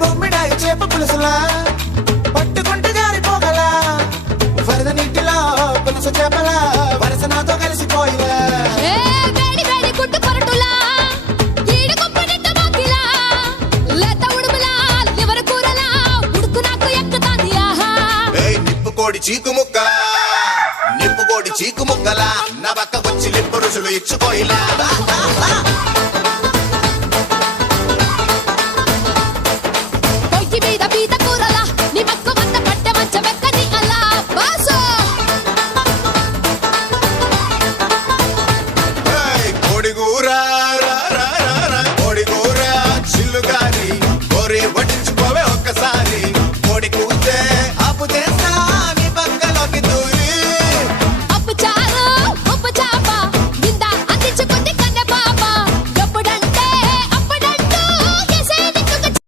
బొమ్మిడాయి చేప పులుసులా పట్టుకుంటే జారిపోగలా వరద నీటిలో పులుసు చేపలా వరస నాతో కలిసిపోయిలా వేడి వేడి గుడ్డు పరటులా ఈడు కొప్పనిట్ట బాకిలా లేత ఉడుములా లివర్ కూరలా ఉడుకు నాకు ఎక్కుతాంది ఆహా నిప్పుకోడి చీకుముక్క నిప్పుకోడి చీకుముక్కలా నా పక్క వచ్చి లిప్పు రుసులు ఇచ్చుకోయిలా